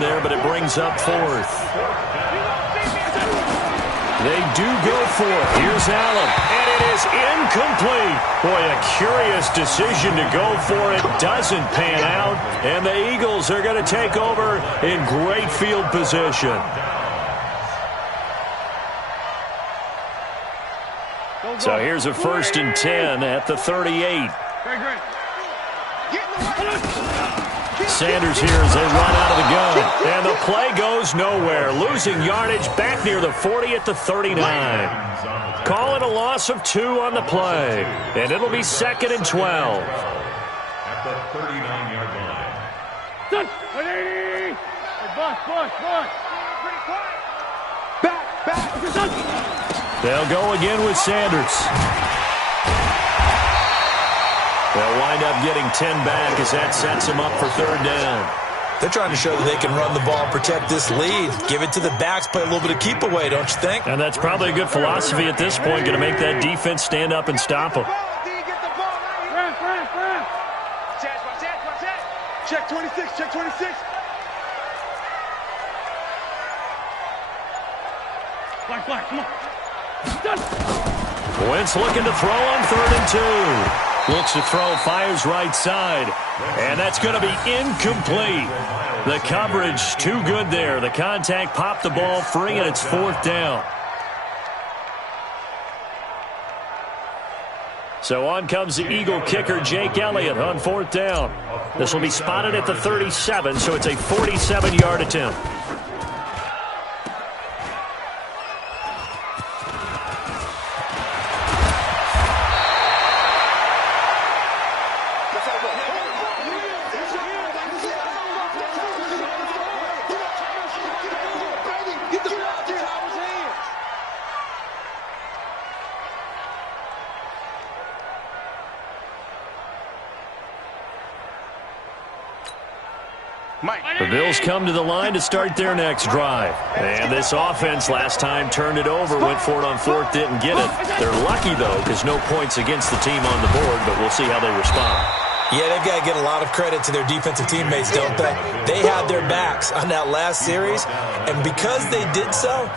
there, but it brings up fourth. They do go for it. Here's Allen, and it is incomplete. Boy, a curious decision to go for it. Doesn't pan out, and the Eagles are going to take over in great field position. So here's a 1st and 10 at the 38. Sanders here as they run out of the gun. And the play goes nowhere. Losing yardage back near the 40 at the 39. Call it a loss of 2 on the play. And it'll be 2nd and 12. At the 39-yard line. They'll go again with Sanders. They'll wind up getting 10 back as that sets them up for 3rd down. They're trying to show that they can run the ball and protect this lead. Give it to the backs, play a little bit of keep away, don't you think? And that's probably a good philosophy at this point, going to make that defense stand up and stop them. Check 26, check 26. Black, come on. Wentz looking to throw on 3rd and 2. Looks to throw, fires right side. And that's going to be incomplete. The coverage too good there. The contact popped the ball free, and it's 4th down. So on comes the Eagle kicker, Jake Elliott, on 4th down. This will be spotted at the 37, so it's a 47-yard attempt. The Bills come to the line to start their next drive. And this offense last time turned it over, went for it on 4th, didn't get it. They're lucky, though, because no points against the team on the board, but we'll see how they respond. Yeah, they've got to get a lot of credit to their defensive teammates, don't they? They had their backs on that last series, and because they did so,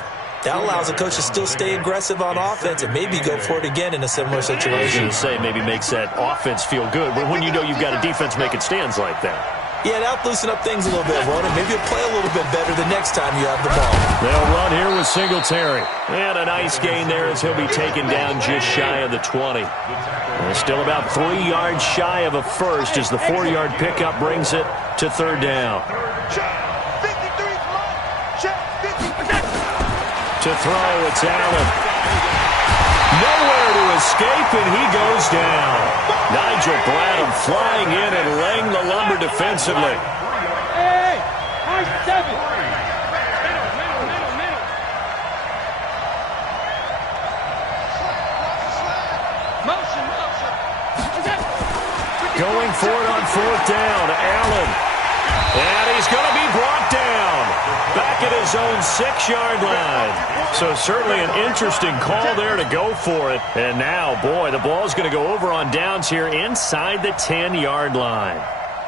that allows the coach to still stay aggressive on offense and maybe go for it again in a similar situation. I was going to say maybe makes that offense feel good, but when you know you've got a defense making stands like that. Yeah, that'll loosen up things a little bit, won't it? Maybe you'll play a little bit better the next time you have the ball. They'll run here with Singletary. And a nice gain there as he'll be taken down just shy of the 20. Still about 3 yards shy of a first as the 4-yard pickup brings it to 3rd down. To throw, it's Allen. Nowhere to escape, and he goes down. Nigel Bradham flying in and laying the lumber defensively. Hey, high 7. Going for it on 4th down, Allen. And he's going to be brought down. Back at his own 6-yard line. So certainly an interesting call there to go for it. And now, boy, the ball's going to go over on downs here inside the 10-yard line.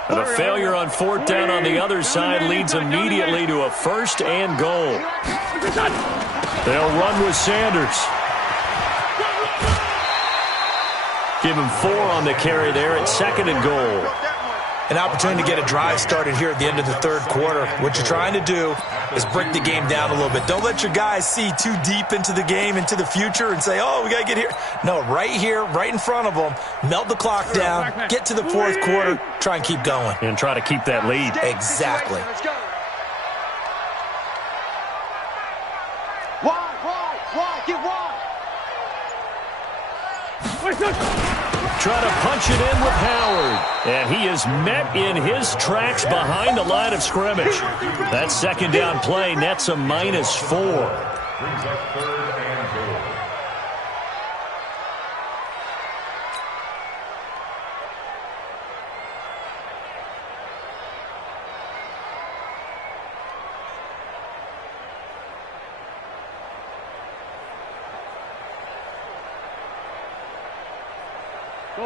And a failure on 4th down on the other side leads immediately to a 1st and goal. They'll run with Sanders. Give him 4 on the carry there at 2nd and goal. An opportunity to get a drive started here at the end of the 3rd quarter. What you're trying to do is break the game down a little bit. Don't let your guys see too deep into the game, into the future, and say, oh, we got to get here. No, right here, right in front of them, melt the clock down, get to the 4th quarter, try and keep going. And try to keep that lead. Exactly. Wide, get wide. Try to punch it in with Howard. And he is met in his tracks behind the line of scrimmage. That 2nd down play nets a -4. Brings up 3rd and goal.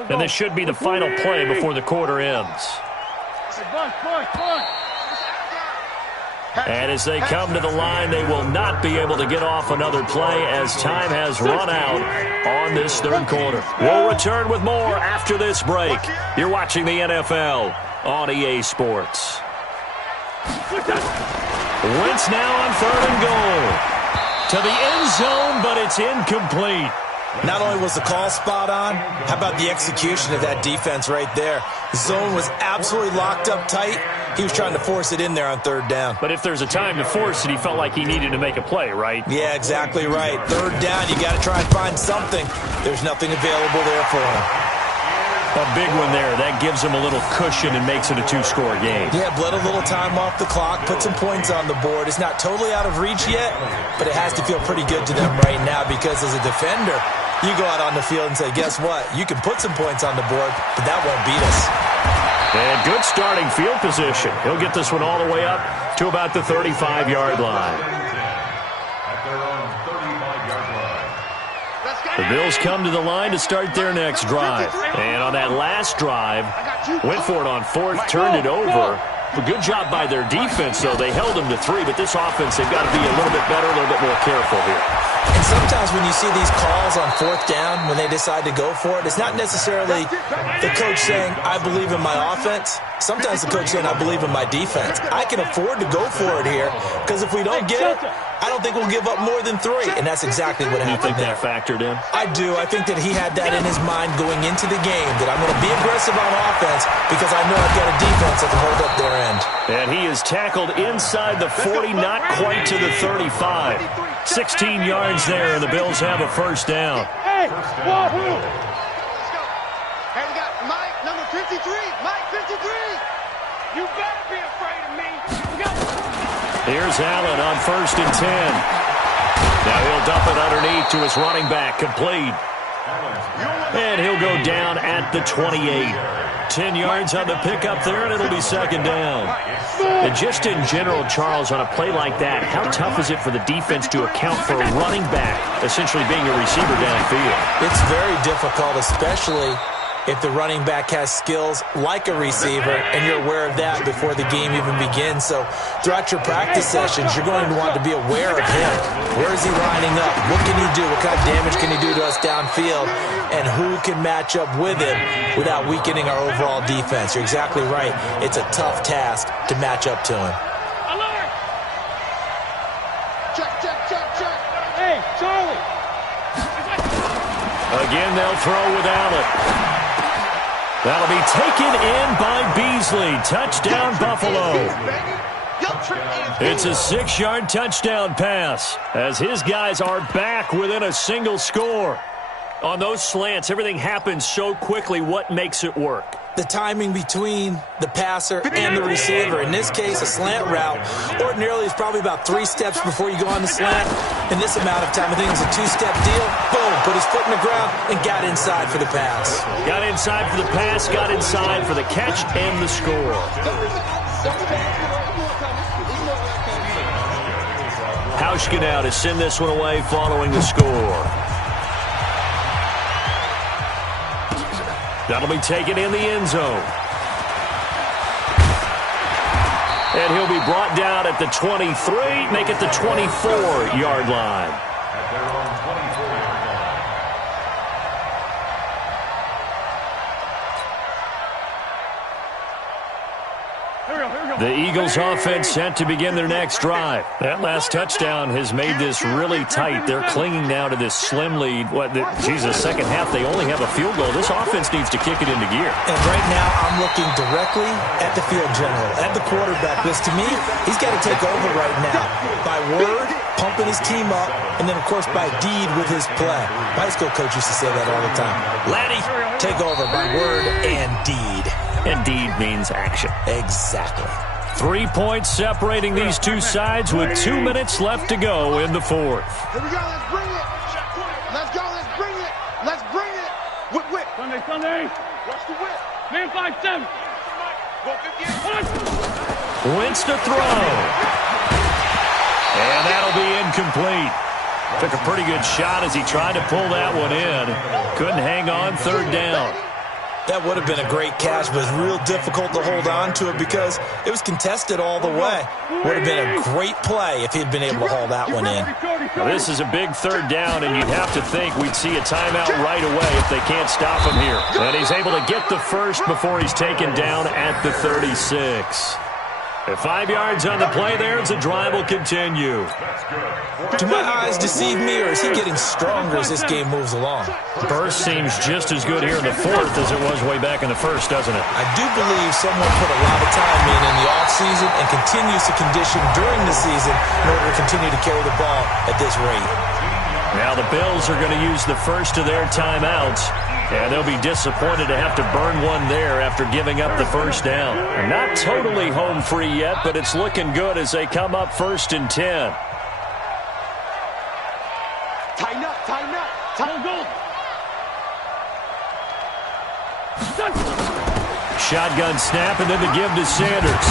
And this should be the final play before the quarter ends. And as they come to the line, they will not be able to get off another play as time has run out on this third quarter. We'll return with more after this break. You're watching the NFL on EA Sports. Wentz now on 3rd and goal. To the end zone, but it's incomplete. Not only was the call spot on, how about the execution of that defense right there? The zone was absolutely locked up tight. He was trying to force it in there on 3rd down. But if there's a time to force it, he felt like he needed to make a play, right? Yeah, exactly right. 3rd down, you got to try and find something. There's nothing available there for him. A big one there. That gives him a little cushion and makes it a 2-score game. Yeah, bled a little time off the clock, put some points on the board. It's not totally out of reach yet, but it has to feel pretty good to them right now because as a defender, you go out on the field and say, guess what? You can put some points on the board, but that won't beat us. And good starting field position. He'll get this one all the way up to about the 35-yard line. The Bills come to the line to start their next drive. And on that last drive, went for it on 4th, turned it over. A good job by their defense, though. They held them to 3, but this offense, they've got to be a little bit better, a little bit more careful here. And sometimes when you see these calls on 4th down, when they decide to go for it, it's not necessarily the coach saying, I believe in my offense. Sometimes the coach saying, I believe in my defense. I can afford to go for it here because if we don't get it, I don't think we'll give up more than 3. And that's exactly what happened there. You think that factored in? I do. I think that he had that in his mind going into the game, that I'm going to be aggressive on offense because I know I've got a defense that can hold up their end. And he is tackled inside the 40, not quite to the 35. 16 yards there, and the Bills have a 1st down. Hey, wahoo! Hey, we got Mike, number 53. Mike, 53. You better be afraid of me. Here's Allen on 1st and 10. Now he'll dump it underneath to his running back, complete. And he'll go down at the 28. 10 yards on the pickup there, and it'll be 2nd down. And just in general, Charles, on a play like that, how tough is it for the defense to account for a running back essentially being a receiver downfield? It's very difficult, especially if the running back has skills like a receiver, and you're aware of that before the game even begins. So throughout your practice sessions, you're going to want to be aware of him. Where is he lining up? What can he do? What kind of damage can he do to us downfield? And who can match up with him without weakening our overall defense? You're exactly right. It's a tough task to match up to him. Alert! Check. Hey, Charlie! Again, they'll throw with Allen. That'll be taken in by Beasley. Touchdown, Buffalo. It's a 6-yard touchdown pass as his guys are back within a single score. On those slants, everything happens so quickly. What makes it work? The timing between the passer and the receiver. In this case, a slant route ordinarily is probably about 3 steps before you go on the slant. In this amount of time, I think it's a 2-step deal. Boom, put his foot in the ground and got inside for the pass. Got inside for the pass, got inside for the catch and the score. Hauschka now to send this one away following the score. That'll be taken in the end zone. And he'll be brought down at the 23, make it the 24-yard line. At their own 24-yard line. The Eagles offense set to begin their next drive. That last touchdown has made this really tight. They're clinging now to this slim lead. Second half, they only have a field goal. This offense needs to kick it into gear. And right now, I'm looking directly at the field general, at the quarterback. Because to me, he's got to take over right now. By word, pumping his team up, and then, of course, by deed with his play. My high school coach used to say that all the time. Laddie, take over by word and deed. And deed means action. Exactly. 3 points separating these two sides with 2 minutes left to go in the fourth. Here we go, let's bring it. Let's go, let's bring it. Let's bring it. Whip. Sunday. Watch the whip. Man 5-7. Wentz to throw. And that'll be incomplete. Took a pretty good shot as he tried to pull that one in. Couldn't hang on, 3rd down. That would have been a great catch, but it's real difficult to hold on to it because it was contested all the way. Would have been a great play if he'd been able to haul that one in. Well, this is a big third down, and you'd have to think we'd see a timeout right away if they can't stop him here. And he's able to get the first before he's taken down at the 36. At 5 yards on the play there, as the drive will continue. Do my eyes deceive me, or is he getting stronger as this game moves along? Burst seems just as good here in the fourth as it was way back in the first, doesn't it? I do believe someone put a lot of time in the offseason and continues to condition during the season in order to continue to carry the ball at this rate. Now the Bills are going to use the first of their timeouts. And they'll be disappointed to have to burn one there after giving up the first down. Not totally home free yet, but it's looking good as they come up 1st and 10. Tighten up, tighten up. Go. Shotgun snap, and then the give to Sanders.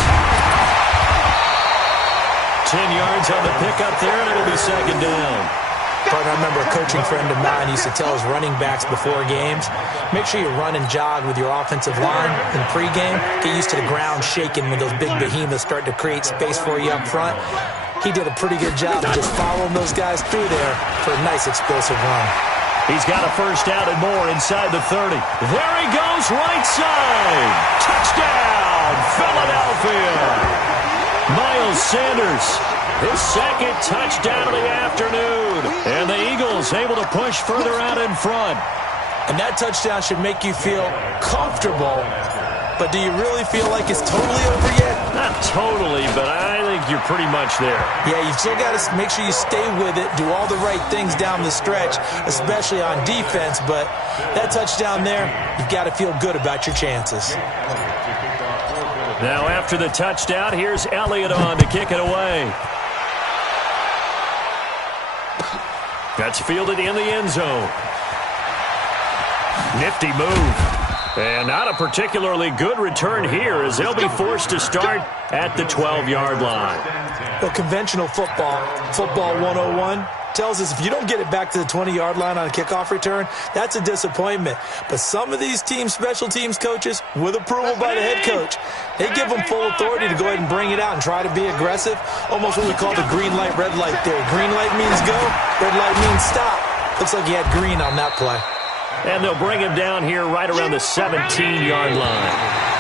10 yards on the pickup there, and it'll be 2nd down. I remember a coaching friend of mine used to tell his running backs before games, make sure you run and jog with your offensive line in pregame. Get used to the ground shaking when those big behemoths start to create space for you up front. He did a pretty good job of just following those guys through there for a nice explosive run. He's got a first down and more inside the 30. There he goes, right side. Touchdown, Philadelphia. Miles Sanders, his 2nd touchdown of the afternoon. And the Eagles able to push further out in front. And that touchdown should make you feel comfortable. But do you really feel like it's totally over yet? Not totally, but I think you're pretty much there. Yeah, you've still got to make sure you stay with it, do all the right things down the stretch, especially on defense. But that touchdown there, you've got to feel good about your chances. Now after the touchdown, here's Elliott on to kick it away. That's fielded in the end zone. Nifty move. And not a particularly good return here as they'll be forced to start at the 12-yard line. Well, conventional football 101, tells us if you don't get it back to the 20-yard line on a kickoff return, that's a disappointment. But some of these teams, special teams coaches, with approval by the head coach, they give them full authority to go ahead and bring it out and try to be aggressive. Almost what we call the green light, red light theory. Green light means go, red light means stop. Looks like he had green on that play. And they'll bring him down here right around the 17-yard line.